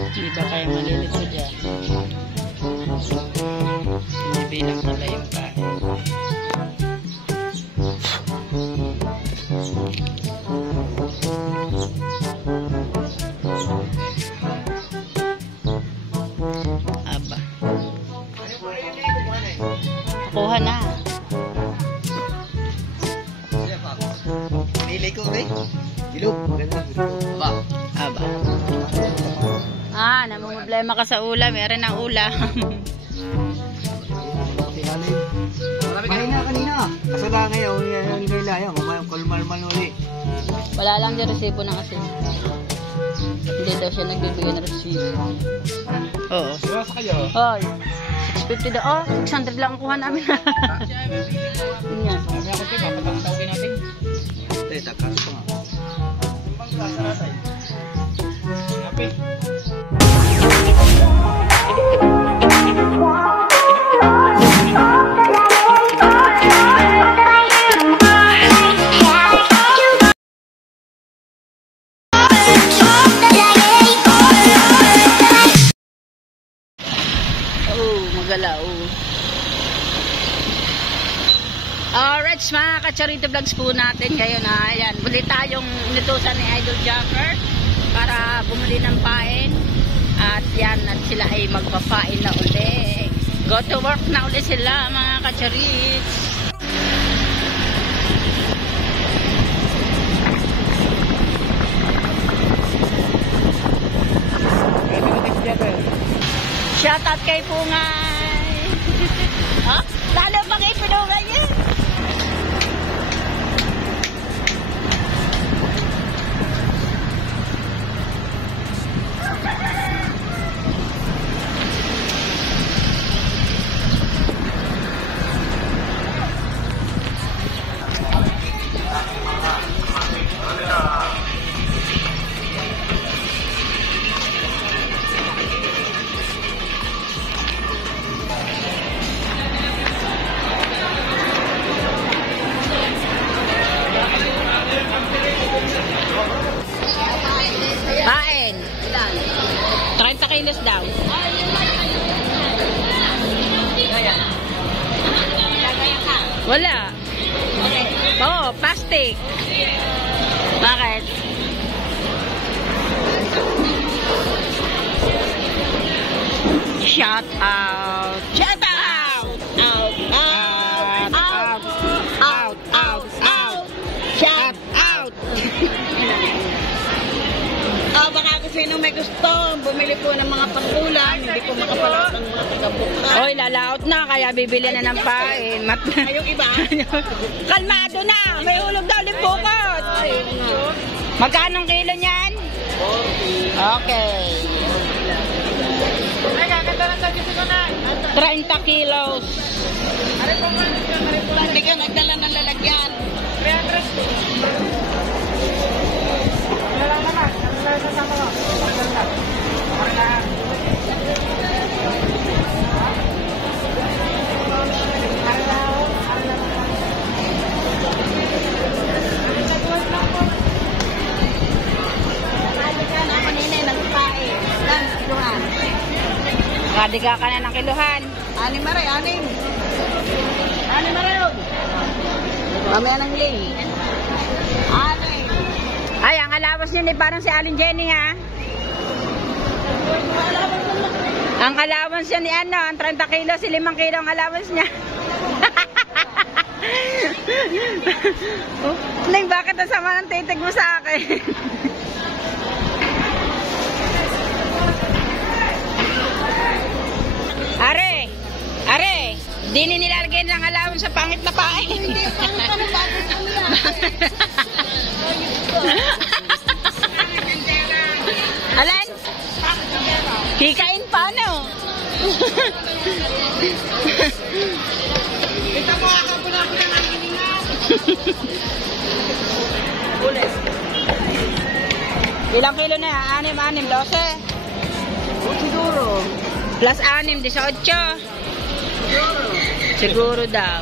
Iba kayo malilito dyan. Binibilang nila yung kain. Aba. Kuha na. Nilay ko, okay? Bilog. Aba. Aba. Namang problema ka sa ulam. Meron ng ulam. Mahina kanina. Kasala ngayon, yan nila yan. Kulmalman uli. Wala lang din resibo ng asin. Hindi daw siya nagbibigay ng resibo. Oo. Diba sa kayo? Hoy. 650 daw. Oh, 600 lang ang kuha namin. Yun nga. Sabi ako ito, papatawagin natin. Ito, tagkas pa nga. Ang sasarasay. Ngapi. Magalaw. Alright, mga ka-Charito Vlogs po natin ngayon. Ayan, muli tayong inutusan ni Idol Jaffer para bumili ng pain. At yan, at sila ay magpapain na uli. Go to work na uli sila, mga ka-Charits. Shout out kay Pungay. Ha? Lalo pa kay Pinungay yan. Pain. 30 kilos daw. Wala. Oo, plastic. Bakit? Shout out. Shout out. Out. Out. Out. Out. Out. Out. Shout out. Baka kasi nung may gusto, bumili po ng mga pangkulang, hindi po makapalaot ng mga tagabuka. Oy, lalaot na, kaya bibili na ng pain. Yung iba? Kalmado na, may hulog daw limbukot. Magkanong kilo niyan? 40. Okay. 30 kilos. Hindi ka nagdala ng lalagyan. 300. Kadiga ka na ng kiluhan. 6 mare, 6. 6 mare yun. Mamaya ng ling. 6. Ay, ang alawas niyo ni parang si Alin Jenny ha. Ang allowance niya ni ano, ang 30 kilo, si 5 kilo ang allowance niya. Oh, Neng, bakit ang sama ng titig mo sa akin? Are, di nilalagay ng allowance sa pangit na pain. Hindi, pangit na bagay kami na. Alan? Kikain pa, no? Ito mo ako po na ng hininga. Ulit. Ilang kilo na? 6, 12? Siguro. Plus 6, 18. Siguro daw.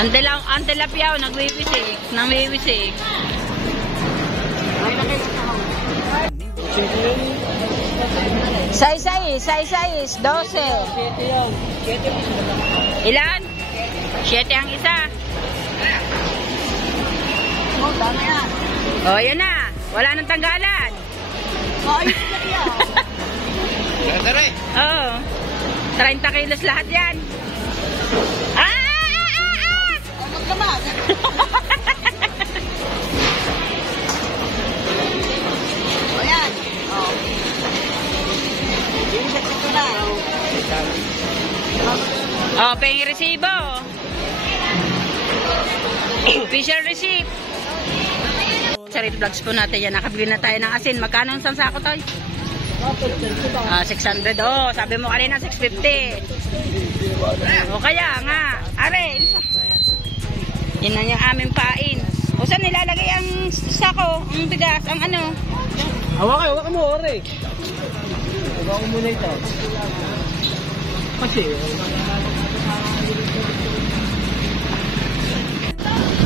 Ang tilapia, nagwiwisik. Nangwiwisik. Sais, 12. Ilan? 7 ang isa. Oh, dami yan. O, yun na. Wala nang tanggalan. Ayos na yan. Tara eh. Oo. 30 kilos lahat yan. Magkamag. O yan. O. Yung sakit na. O, paying resibo. Official receipt. Sarili vlogs po natin yan. Nakabili na tayo ng asin. Magkano ang sansako to? 600. Oh, sabi mo kanina 650. O kaya nga. Are. Yan na yung aming pain. O saan nilalagay ang sako? Ang bigas? Ang ano? Hawakan mo, ore. Hawakan mo muna ito. Kasi,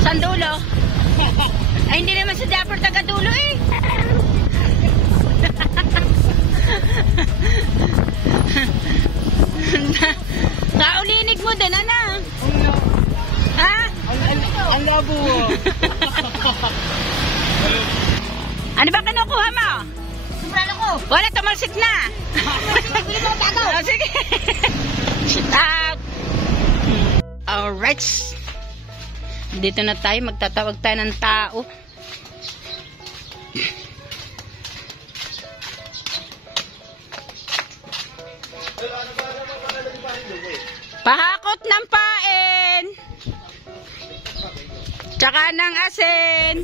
Saan dulo? Ay, hindi naman sa Dapper taga-dulo eh. Kaulinig mo din, ana. Ha? ang labo. Ano ba kinukuha mo? Sobrano ko. Wala, tumalsik na. Bili mo tago. Sige. Alright. Dito na tayo. Magtatawag tayo ng tao. Pahakot ng pain. Tsaka ng asin.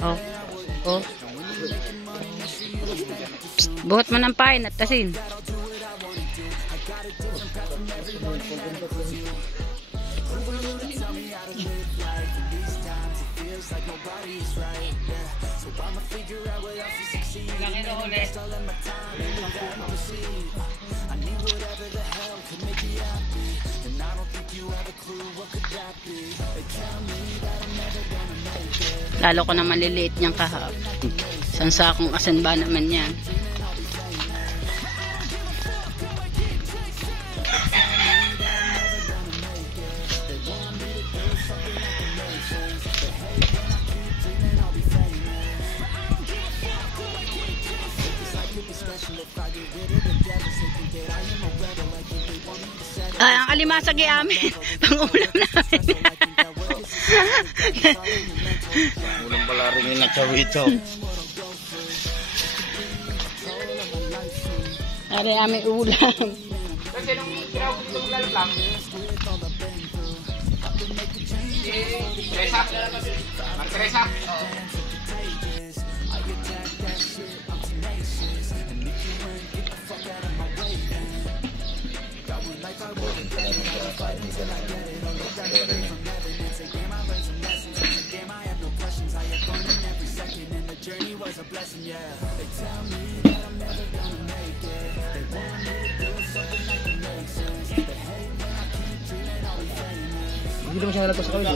Oh. Oh. Psst, buhat mo ng pain at asin. Lalo ko na maliliit niyang kahap. Sansakong asin ba naman yan? Ang alimasag amin. Pang-ulam namin. Ulang pala rin yung nakawito. Ari aming ulam. Kasi nung kinawag itong lalaplang, Teresa? Teresa? Hindi mo siya nalagpas sa kawin.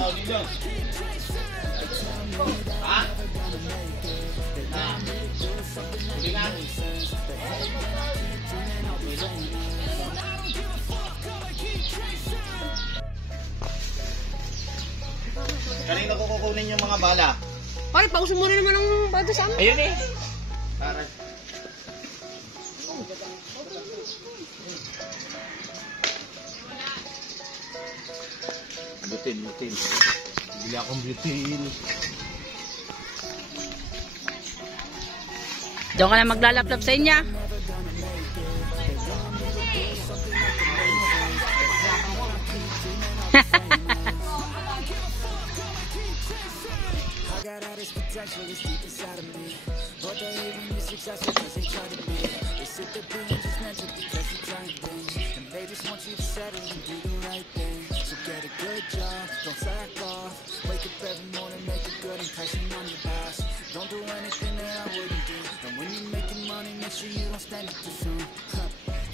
Ha? Kanina ko kukunin yung mga bala. Ay, pausin mo rin naman ang bago sa amin. Ayun eh. Para. Butin. Bili akong butin. Diyan ka na maglalaplap sa inya. this potential is deep inside of me. But they hate when you're successful cause they try to be. They sit there being judgmental because you're trying things. And they just want you to settle and do the right thing. So get a good job, don't slack off. Wake up every morning, make a good impression on your boss. Don't do anything that I wouldn't do. And when you're making money, make sure you don't spend it too soon.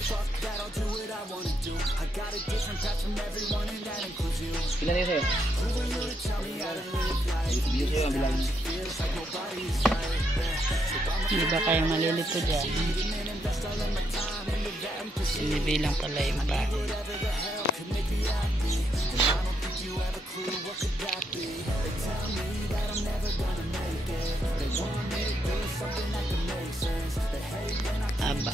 Fuck that, I'll do what I wanna do. I got a different path from everyone and that includes you. Ilan yun sa'yo? Who are you to tell me how to live life? Video sa'yo ang bilang. Feels like nobody is right. Hindi ba kayo malilito dyan? Sinibilang pala yung bahay. Aba.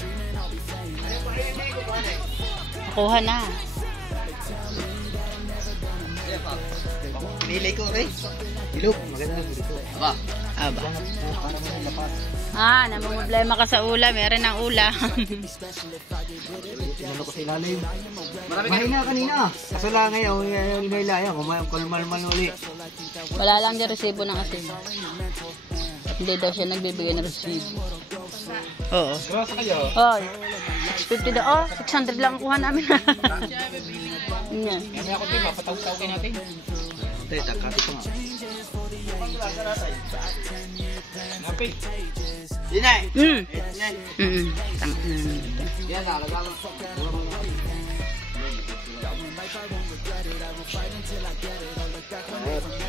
Nakuha na. Pinili ko rin. Ilog. Maganda na dito. Aba. Aba. Para mo yung lapas. Namumblema ka sa ula. Meron ng ula. Tinalo ko sa ilalim. Mahina kanina. Kaso lang ngayon, yung inailayan. Kumalmal uli. Wala lang din resibo ng asin. Hindi daw siya nagbibigay ng resibo. Oo. Grasa kayo. Oh, 650 daw. Oh, 600 lang kuha namin. Yan. Kasi ako ito, mapataw-tawin natin. Ito, takati ko nga. Napit. Dinay! Yan, nalagay mo.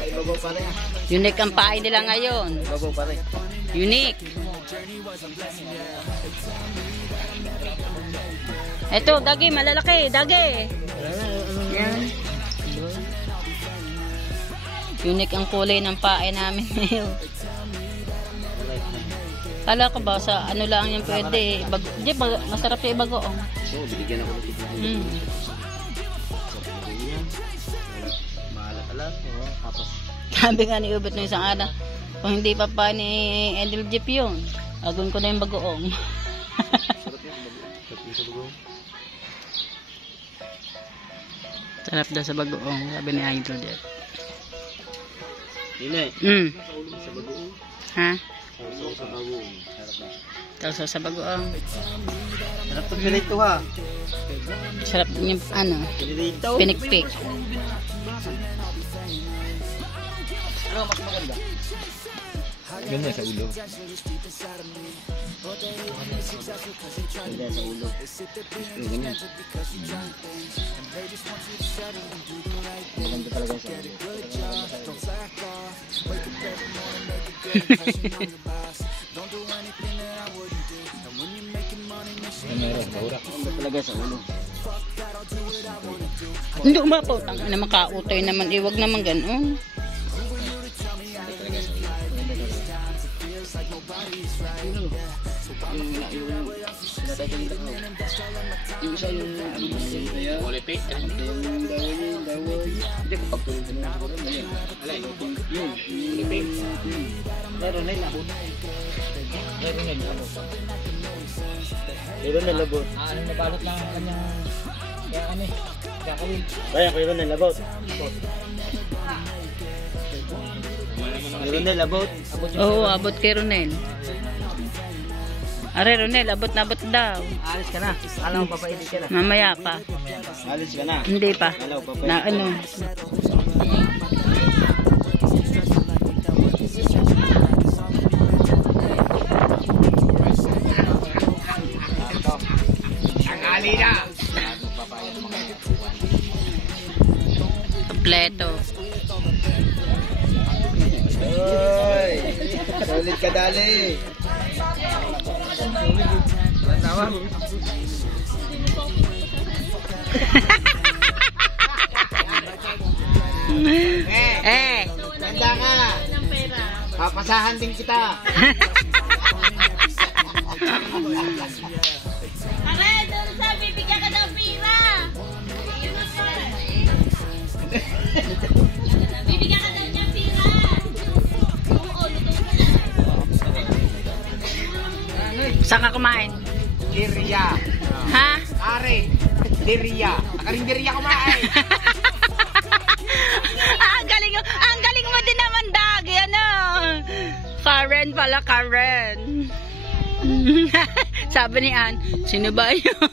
Ibabaw pa rin. Unique ang pahay nila ngayon. Ibabaw pa rin. Unique. Ito, dagi, malalaki. Dagi. Yan. Unique ang kulay ng pahay namin ngayon. Kala ko ba sa ano lang yung pwede. Masarap yung ibagoong. Oo, binigyan ako ng tubig. Maalat-alat. Tapos. Sabi nga ni Ubet ng isang araw, kung hindi pa pa ni Edel Jeep yun, agun ko na yung bagoong. Sarap daw sa bagoong, sabi ni Idol Jeep. Dinay. Sa bagoong. Ha? Sa bagoong. Talso sa bagoong. Sarap ito pinito ha. Sarap yung ano, Pinito. pinikpik. Ano mas maganda? Ganyan sa ulo. Ganyan sa ulo. Ganyan. Maganda talaga sa ulo. Meron, baura. Maganda talaga sa ulo. Hindi umapaw. Ang naman kautoy naman. Iwag naman ganun. Yung isa yung quality. Yung dawal. Hindi ko pagtulog na ako. Alay, yung quality. Meron na labot. Meron na labot. Meron na labot. Ano nabalot lang ang kanyang kaya kami. Kakawin. Kaya ko yun na labot. Meron na labot. Oo, abot kay Ronel. Are, Ronel, abot na abot daw. Alis ka na. Alam mo, papaitin ka na. Mamaya pa. Alis ka na. Hindi pa. Alam mo, papaitin Na ano. Ang alina. Kompleto. Oy! Solid ka dali. Walang tawag. Ganda ka. Papasahan din kita. Are, doon sa bibigyan ka ng pira. Bibigyan ka daw niya pira. Oo, luto ka. Saan ka kumain? Dirya. Ha? Are. Dirya. Akarindirya kumain. Ang galing mo din naman, Dagi. Ano? Karen pala, Karen. Sabi ni Ann, sino ba yun?